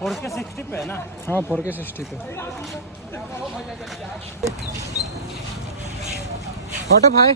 4K 60 पे है ना? हाँ 4K 60 पे। व्हाट अप भाई?